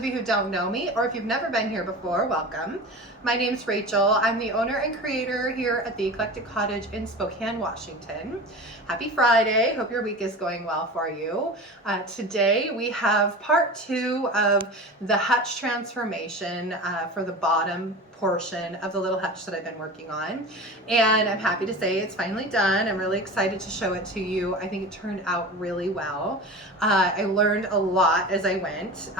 of you who don't know me, or if you've never been here before, welcome. My name's Rachel. I'm the owner and creator here at the Eclectic Cottage in Spokane, Washington. Happy Friday. Hope your week is going well for you. Today we have part 2 of the Hutch transformation for the bottom portion of the little hutch that I've been working on, and I'm happy to say it's finally done. I'm really excited to show it to you. I think it turned out really well. I learned a lot as I went.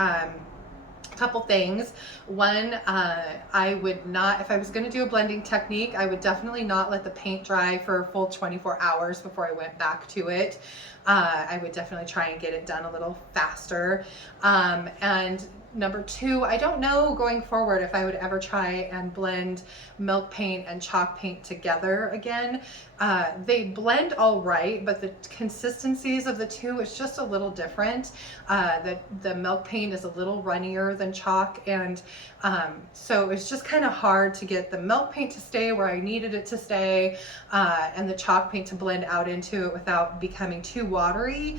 Couple things. One, I would not, if I was going to do a blending technique, I would definitely not let the paint dry for a full 24 hours before I went back to it. I would definitely try and get it done a little faster. And number 2, I don't know going forward if I would ever try and blend milk paint and chalk paint together again. They blend all right, but the consistencies of the two is just a little different. The milk paint is a little runnier than chalk, and so it's just kind of hard to get the milk paint to stay where I needed it to stay, and the chalk paint to blend out into it without becoming too watery.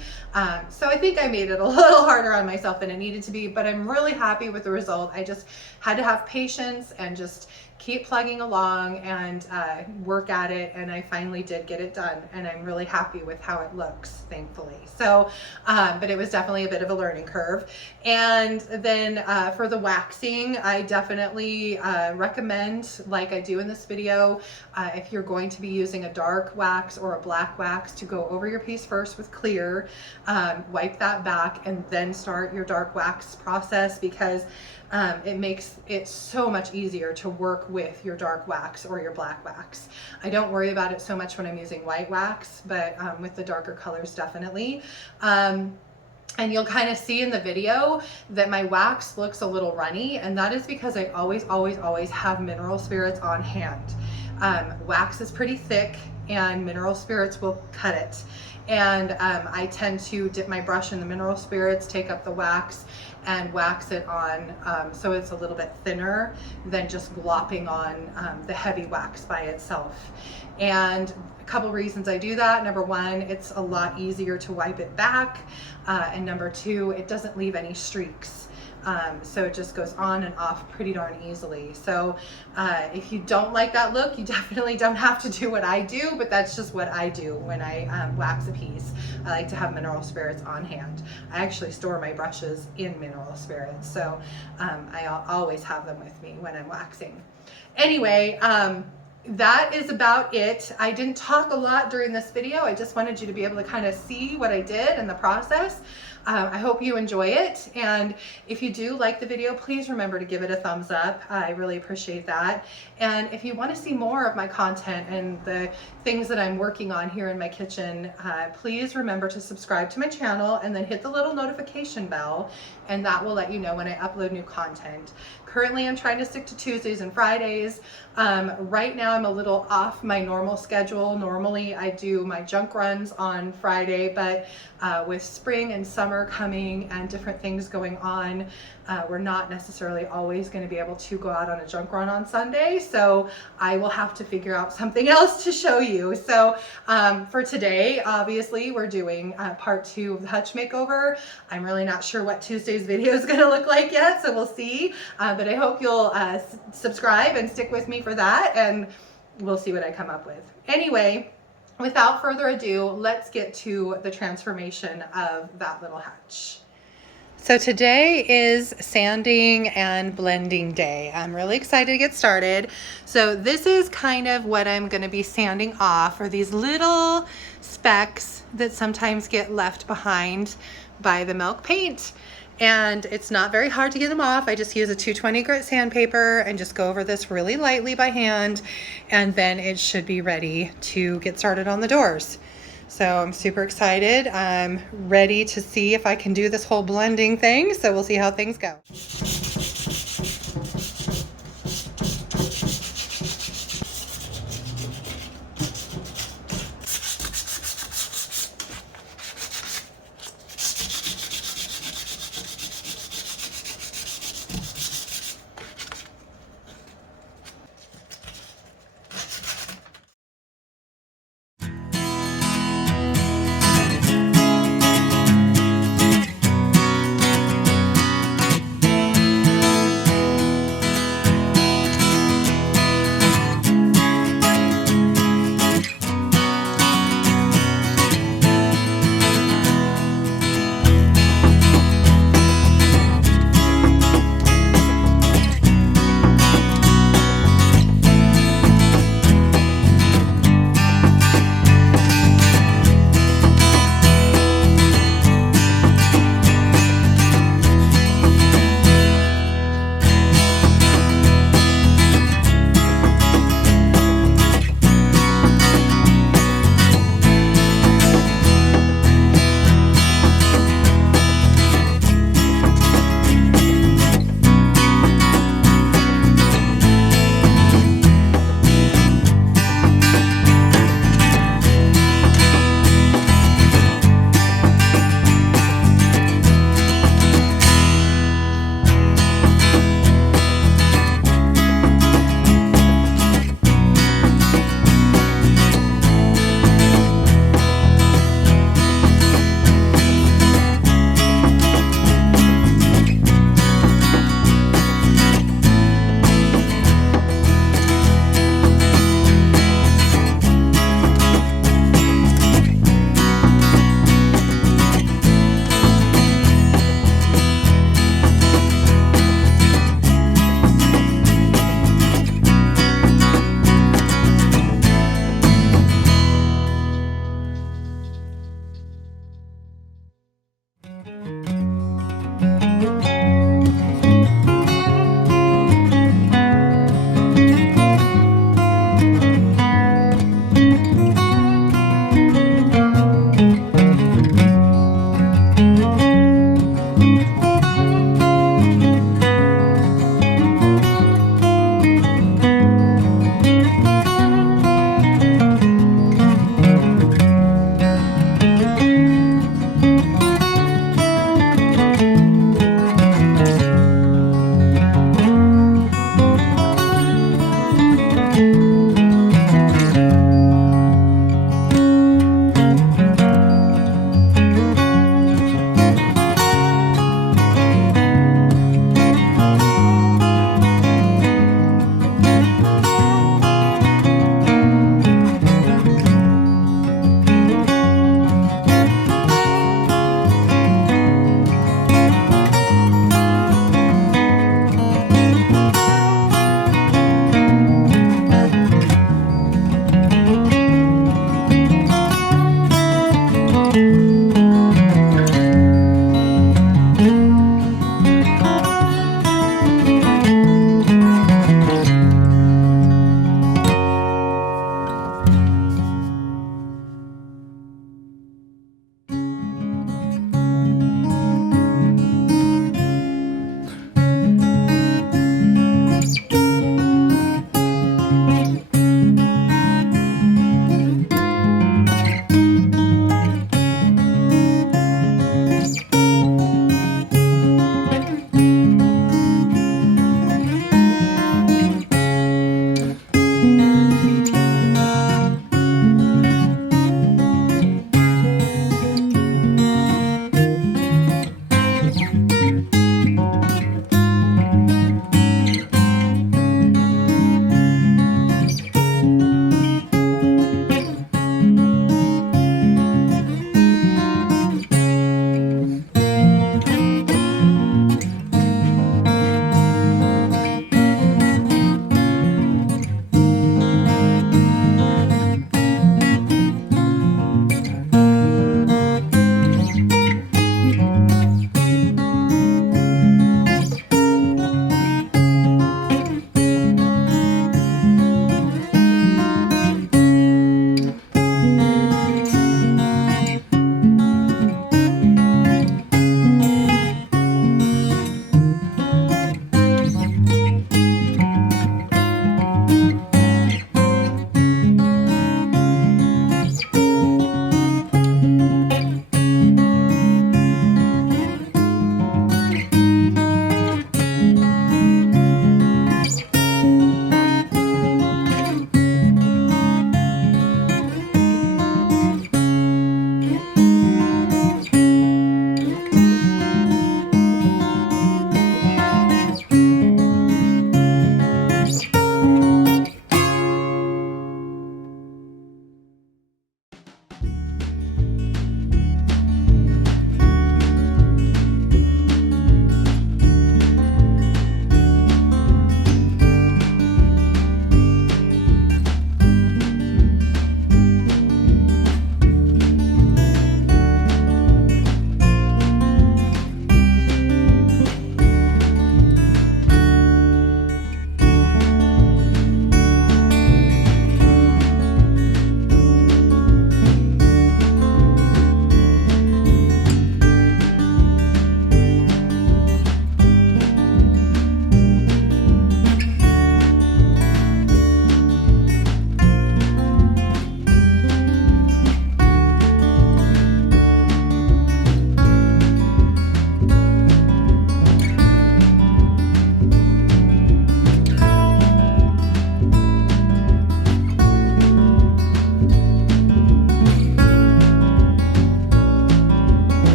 So I think I made it a little harder on myself than it needed to be, but I'm really happy with the result. I just had to have patience and just keep plugging along and work at it, and I finally did get it done, and I'm really happy with how it looks, thankfully. So but it was definitely a bit of a learning curve. And then for the waxing, I definitely recommend, like I do in this video, if you're going to be using a dark wax or a black wax, to go over your piece first with clear, wipe that back, and then start your dark wax process, because it makes it so much easier to work with your dark wax or your black wax. I don't worry about it so much when I'm using white wax, but with the darker colors, definitely. And you'll kind of see in the video that my wax looks a little runny, and that is because I always have mineral spirits on hand. Wax is pretty thick and mineral spirits will cut it. And I tend to dip my brush in the mineral spirits, take up the wax, and wax it on so it's a little bit thinner than just glopping on the heavy wax by itself. And a couple reasons I do that: number 1, it's a lot easier to wipe it back, and number 2, it doesn't leave any streaks. So it just goes on and off pretty darn easily. So if you don't like that look, you definitely don't have to do what I do, but that's just what I do when I wax a piece. I like to have mineral spirits on hand. I actually store my brushes in mineral spirits, so I always have them with me when I'm waxing. Anyway, that is about it. I didn't talk a lot during this video. I just wanted you to be able to kind of see what I did and the process. I hope you enjoy it, and if you do like the video, please remember to give it a thumbs up. I really appreciate that. And if you want to see more of my content and the things that I'm working on here in my kitchen, please remember to subscribe to my channel and then hit the little notification bell, and that will let you know when I upload new content. Currently, I'm trying to stick to Tuesdays and Fridays. Right now, I'm a little off my normal schedule. Normally, I do my junk runs on Friday, but with spring and summer coming and different things going on, we're not necessarily always going to be able to go out on a junk run on Sunday, so I will have to figure out something else to show you. So for today, obviously, we're doing part 2 of the Hutch makeover. I'm really not sure what Tuesday's video is going to look like yet, so we'll see. But I hope you'll subscribe and stick with me for that, and we'll see what I come up with. Anyway, without further ado, let's get to the transformation of that little hutch. So today is sanding and blending day. I'm really excited to get started. So this is kind of what I'm going to be sanding off, are these little specks that sometimes get left behind by the milk paint. And it's not very hard to get them off. I just use a 220 grit sandpaper and just go over this really lightly by hand, and then it should be ready to get started on the doors. So I'm super excited. I'm ready to see if I can do this whole blending thing. So we'll see how things go.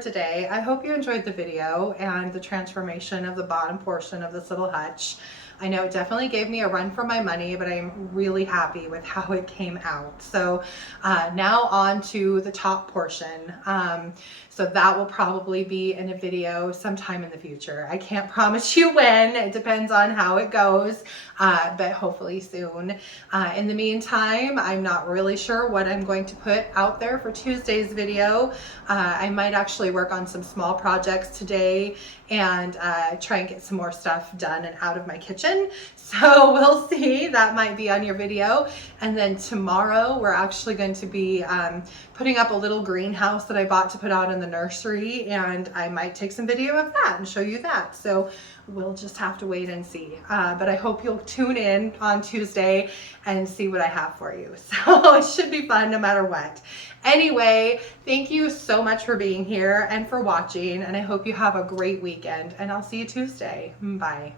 for today. I hope you enjoyed the video and the transformation of the bottom portion of this little hutch. I know it definitely gave me a run for my money, but I'm really happy with how it came out. So now on to the top portion. So that will probably be in a video sometime in the future. I can't promise you when, it depends on how it goes, but hopefully soon. In the meantime, I'm not really sure what I'm going to put out there for Tuesday's video. I might actually work on some small projects today and try and get some more stuff done and out of my kitchen. So we'll see, that might be on your video. And then tomorrow we're actually going to be putting up a little greenhouse that I bought to put out in the nursery, and I might take some video of that and show you that. So we'll just have to wait and see. But I hope you'll tune in on Tuesday and see what I have for you. So it should be fun no matter what. Anyway, thank you so much for being here and for watching, and I hope you have a great weekend, and I'll see you Tuesday. Bye.